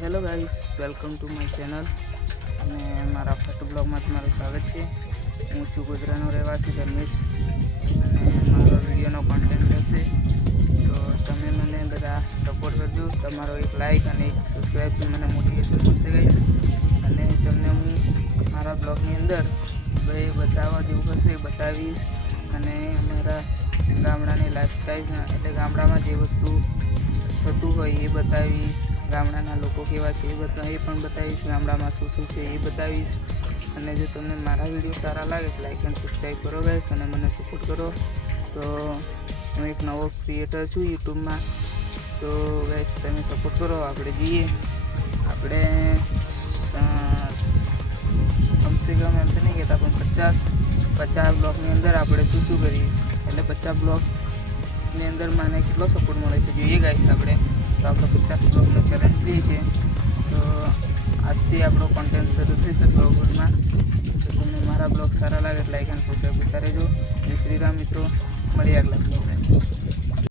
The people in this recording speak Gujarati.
Hello guys, welcome to my channel અને મારા ફર્સ્ટ બ્લોગમાં તમારું સ્વાગત છે. હું છું ગોધરાનો રહેવાસી ધર્મેશ અને મારો વિડીયોનો કોન્ટેન્ટ હશે તો તમે મને બધા સપોર્ટ કરજો. તમારો એક લાઇક અને એક સબસ્ક્રાઈબથી મને મોટિવેશન મળશે ગાઈસ. અને તમને હું મારા બ્લોગની અંદર ભાઈ બતાવવા જેવું હશે એ બતાવીશ અને અમારા ગામડાની લાઈફસ્ટાઈલ એટલે ગામડામાં જે વસ્તુ થતું હોય એ બતાવીશ. ગામડાના લોકો કેવા છે એ પણ બતાવીશ. ગામડામાં શું છે એ બતાવીશ. અને જો તમને મારા વિડીયો સારા લાગે તો લાઈક એન્ડ સબસ્ક્રાઈબ કરો ગાઈસ અને મને સપોર્ટ કરો. તો હું એક નવો ક્રિએટર છું યુટ્યુબમાં, તો ગાઈસ તમે સપોર્ટ કરો. આપણે જઈએ, આપણે કમસે કમ એમ તો નહીં કહેતા પણ 50 બ્લોગની અંદર આપણે શું કરીએ એટલે 50 બ્લોગની અંદર મને કેટલો સપોર્ટ મળે છે જોઈએ ગાઈસ. આપણે 50 બ્લોગનો ચેલેન્જ લઈએ છીએ, તો આજથી આપણો કોન્ટેન્ટ શરૂ થઈ શકે ઓગળમાં. તો તમને મારા બ્લોગ સારા લાગે તો લાઈક અને સબસ્ક્રાઈબ કરતા રહેજો. જય શ્રી રામ મિત્રો, મળીએ આગલા બ્લોગમાં.